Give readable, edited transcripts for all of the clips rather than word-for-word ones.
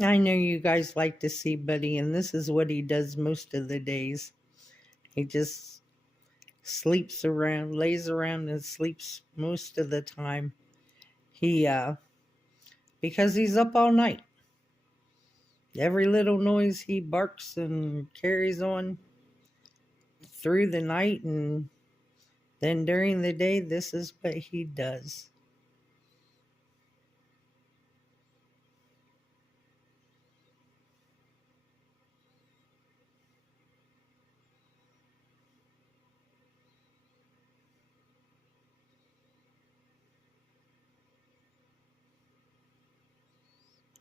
I know you guys like to see Buddy, and this is what he does most of the days. He just sleeps around, lays around, and sleeps most of the time. He, because he's up all night. Every little noise he barks and carries on through the night, and then during the day, this is what he does.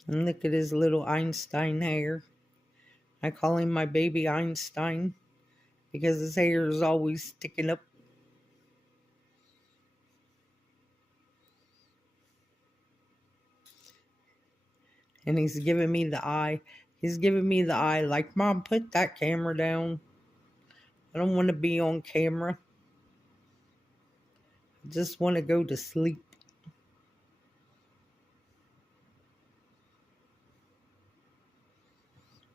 And look at his little Einstein hair. I call him my baby Einstein because his hair is always sticking up. And he's giving me the eye. He's giving me the eye like, Mom, put that camera down. I don't want to be on camera. I just want to go to sleep.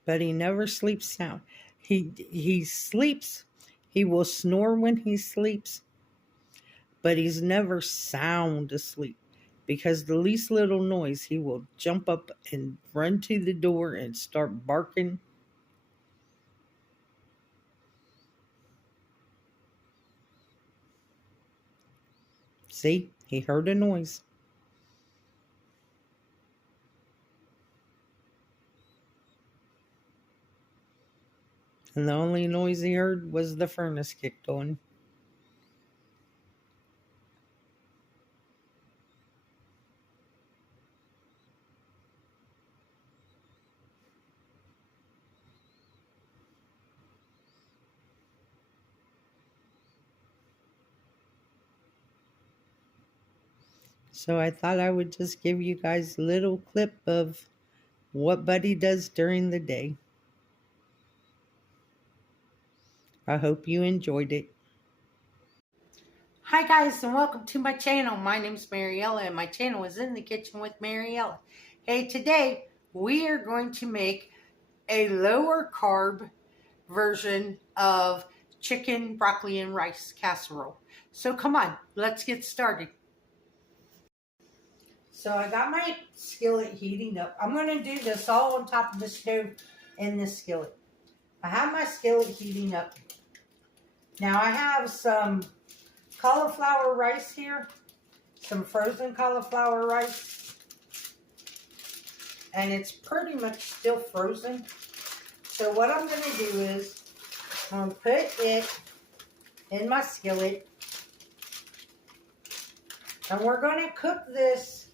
But he never sleeps sound. He sleeps. He will snore when he sleeps, but he's never sound asleep. Because the least little noise, he will jump up and run to the door and start barking. See, he heard a noise. And the only noise he heard was the furnace kicked on. So I thought I would just give you guys a little clip of what Buddy does during the day. I hope you enjoyed it. Hi guys, and welcome to my channel. My name's Mariella, and my channel is In the Kitchen with Mariella. Hey, today we are going to make a lower carb version of chicken, broccoli, and rice casserole. So come on, let's get started. So I got my skillet heating up. I'm going to do this all on top of the stove in this skillet. I have my skillet heating up. Now I have some cauliflower rice here, some frozen cauliflower rice, and it's pretty much still frozen. So what I'm going to do is I'm going to put it in my skillet, and we're going to cook this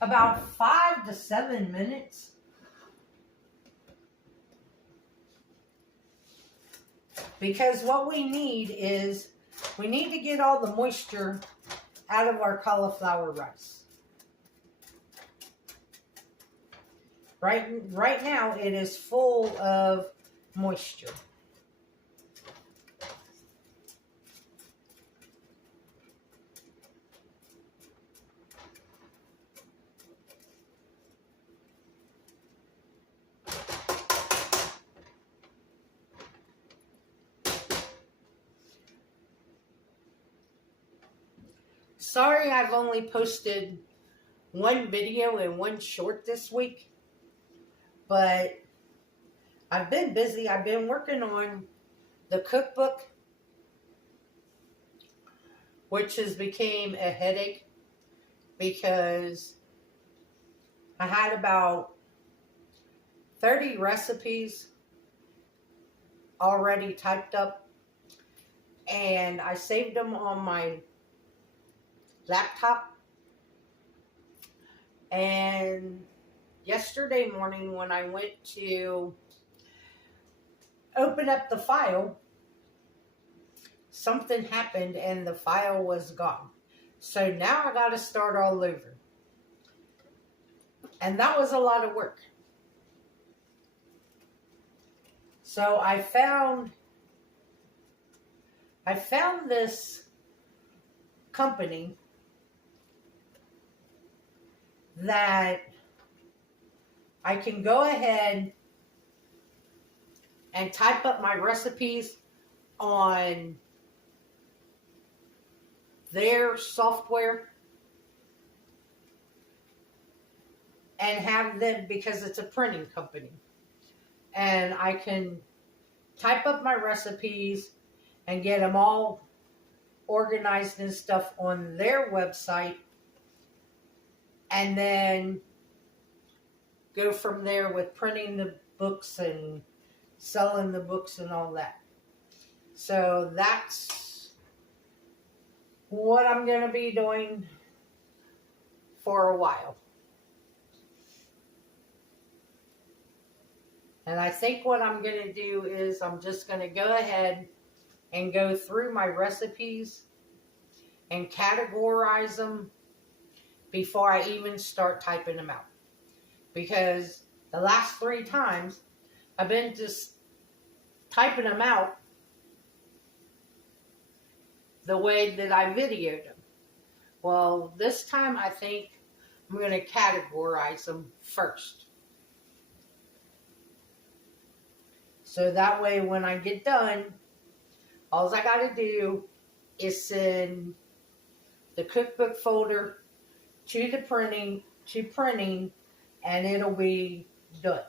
about 5 to 7 minutes. Because what we need is, we need to get all the moisture out of our cauliflower rice. Right now, it is full of moisture. Sorry, I've only posted one video and one short this week, but I've been busy. I've been working on the cookbook, which has became a headache because I had about 30 recipes already typed up, and I saved them on my laptop. And yesterday morning when I went to open up the file, something happened and the file was gone. So now I got to start all over. And that was a lot of work. So I found this company that I can go ahead and type up my recipes on their software and have them, because it's a printing company, and I can type up my recipes and get them all organized and stuff on their website, and then go from there with printing the books and selling the books and all that. So that's what I'm going to be doing for a while. And I think what I'm going to do is I'm just going to go ahead and go through my recipes and categorize them before I even start typing them out. Because the last 3 times I've been just typing them out the way that I videoed them. Well, this time I think I'm going to categorize them first. So that way when I get done, all I got to do is send the cookbook folder to the printing, and it'll be done.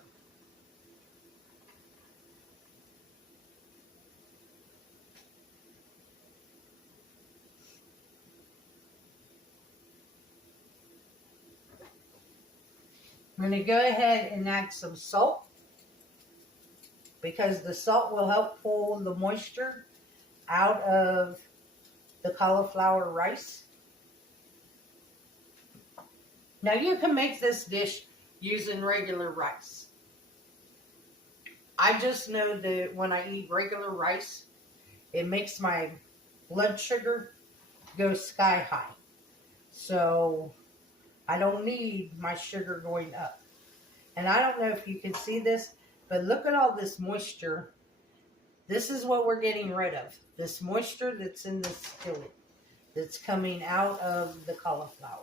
I'm going to go ahead and add some salt, because the salt will help pull the moisture out of the cauliflower rice. Now you can make this dish using regular rice. I just know that when I eat regular rice, it makes my blood sugar go sky high. So I don't need my sugar going up. And I don't know if you can see this, but look at all this moisture. This is what we're getting rid of. This moisture that's in the skillet, that's coming out of the cauliflower.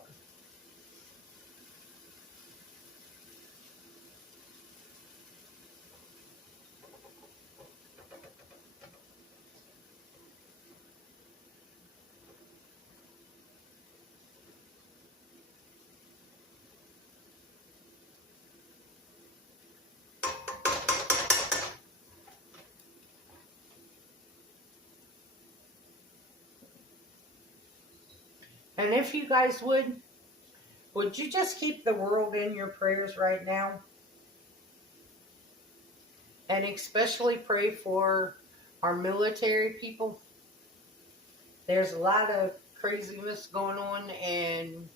And if you guys would you just keep the world in your prayers right now? And especially pray for our military people. There's a lot of craziness going on, and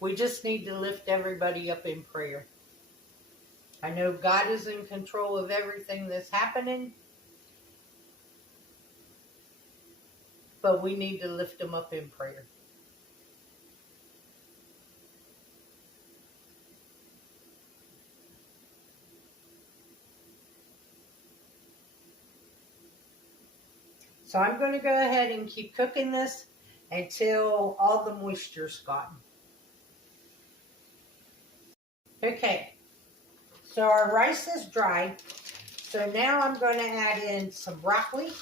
we just need to lift everybody up in prayer. I know God is in control of everything that's happening, but we need to lift them up in prayer. So I'm going to go ahead and keep cooking this until all the moisture's gone. Okay, so our rice is dry. So now I'm going to add in some broccoli.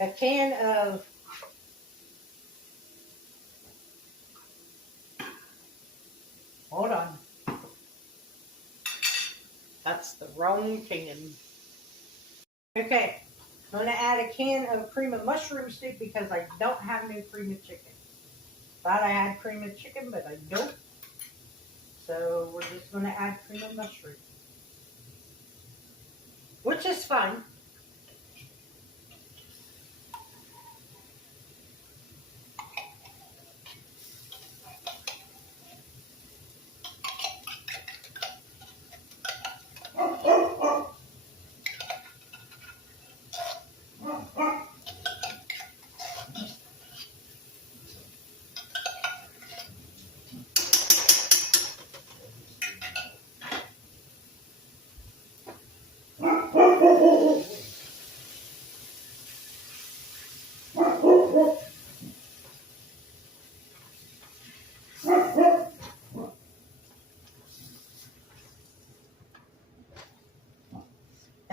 A can of hold on. That's the wrong can. Okay, I'm going to add a can of cream of mushroom soup because I don't have no cream of chicken. Thought I had cream of chicken, but I don't. So we're just going to add cream of mushroom, which is fine.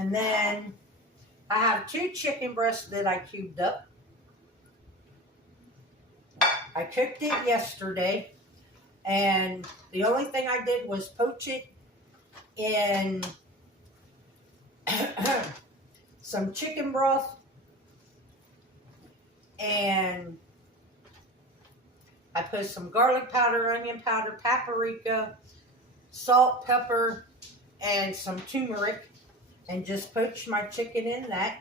And then I have 2 chicken breasts that I cubed up. I cooked it yesterday, and the only thing I did was poach it in some chicken broth, and I put some garlic powder, onion powder, paprika, salt, pepper, and some turmeric, and just poached my chicken in that.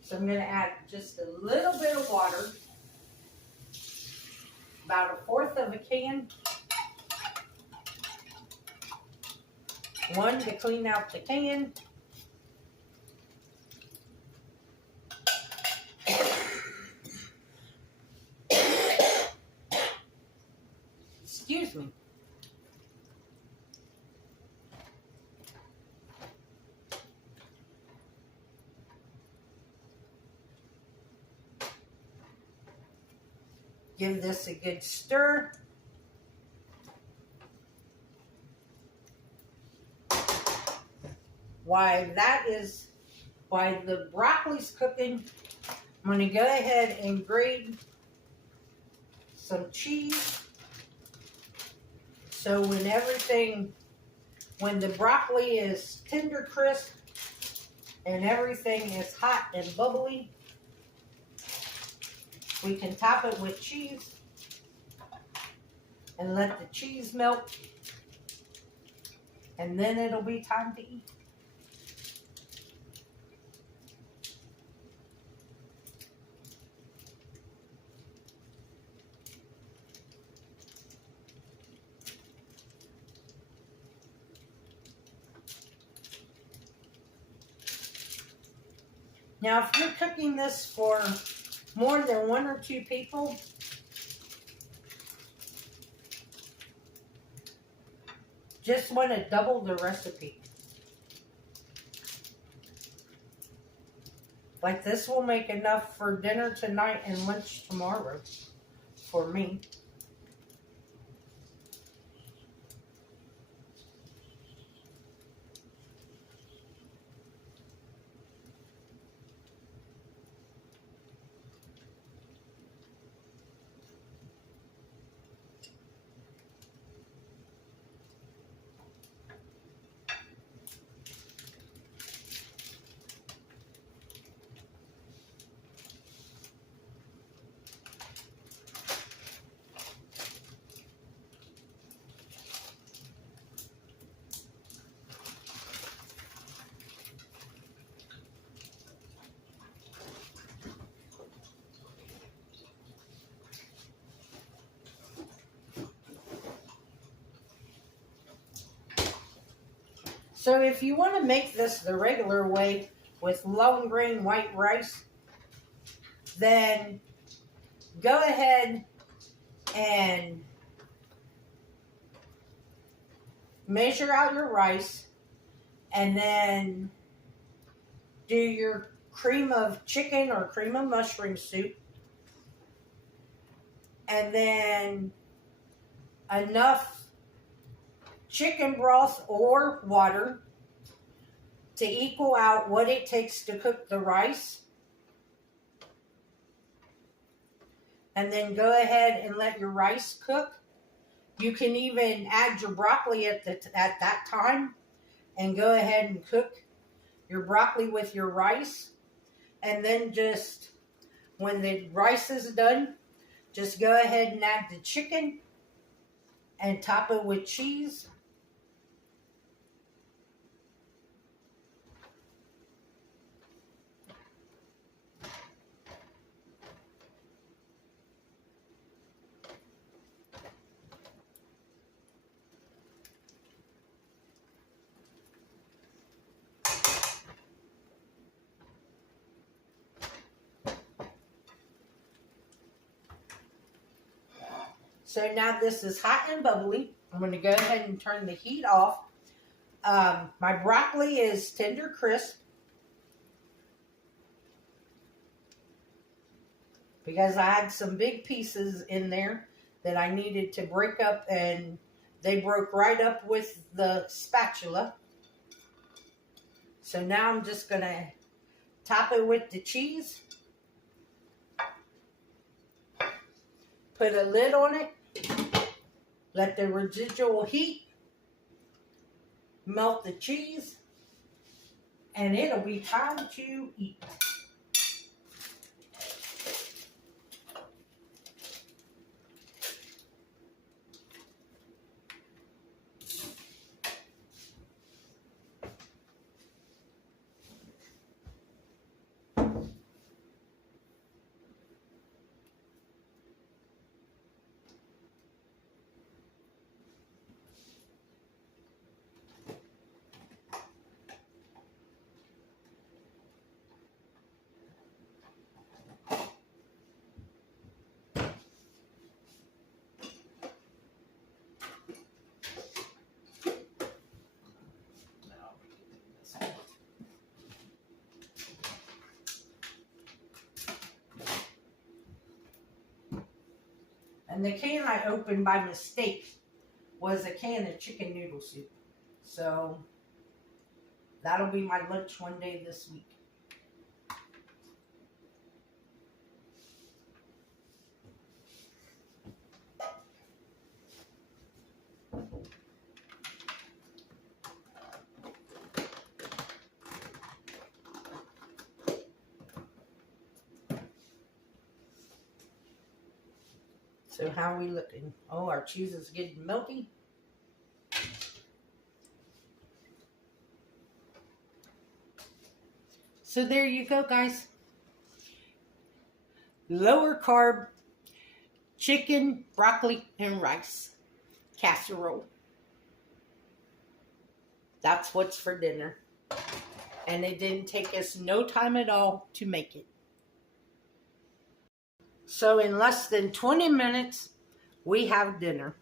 So I'm going to add just a little bit of water, about 1/4 of a can. 1 to clean out the can. Excuse me. Give this a good stir. While the broccoli's cooking, I'm going to go ahead and grate some cheese. So when the broccoli is tender crisp and everything is hot and bubbly, we can top it with cheese and let the cheese melt, and then it'll be time to eat. Now, if you're cooking this for more than 1 or 2 people, just want to double the recipe. Like, this will make enough for dinner tonight and lunch tomorrow for me. So if you want to make this the regular way with long grain white rice, then go ahead and measure out your rice, and then do your cream of chicken or cream of mushroom soup, and then enough chicken broth or water to equal out what it takes to cook the rice. And then go ahead and let your rice cook. You can even add your broccoli at that time and go ahead and cook your broccoli with your rice. And then just when the rice is done, just go ahead and add the chicken and top it with cheese. So now this is hot and bubbly. I'm going to go ahead and turn the heat off. My broccoli is tender crisp. because I had some big pieces in there that I needed to break up, and they broke right up with the spatula. So now I'm just going to top it with the cheese. Put a lid on it. Let the residual heat melt the cheese. And it'll be time to eat. And the can I opened by mistake was a can of chicken noodle soup. So that'll be my lunch one day this week. So how are we looking? Oh, our cheese is getting melty. So there you go, guys. Lower carb, chicken, broccoli, and rice casserole. That's what's for dinner. And it didn't take us no time at all to make it. So in less than 20 minutes, we have dinner.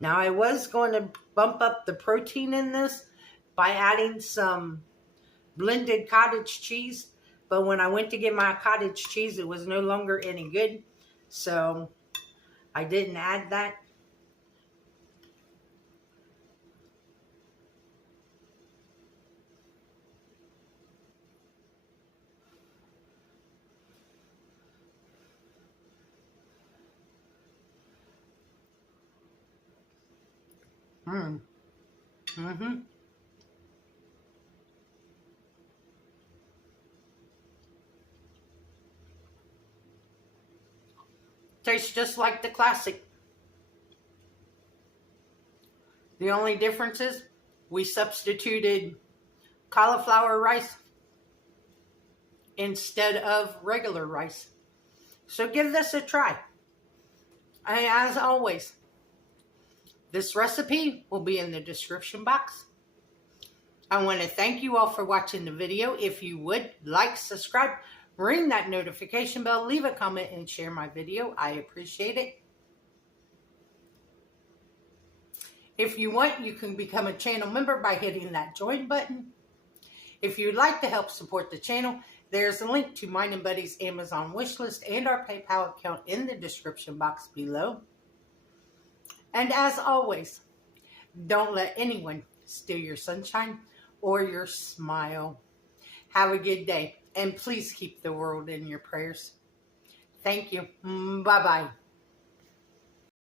Now I was going to bump up the protein in this by adding some blended cottage cheese. But when I went to get my cottage cheese, it was no longer any good. So I didn't add that. Tastes just like the classic. The only difference is we substituted cauliflower rice instead of regular rice. So give this a try. And as always, this recipe will be in the description box. I want to thank you all for watching the video. If you would, like, subscribe, ring that notification bell, leave a comment, and share my video. I appreciate it. If you want, you can become a channel member by hitting that join button. If you'd like to help support the channel, there's a link to mine and Buddy's Amazon wishlist and our PayPal account in the description box below. And as always, don't let anyone steal your sunshine or your smile. Have a good day, and please keep the world in your prayers. Thank you. Bye-bye.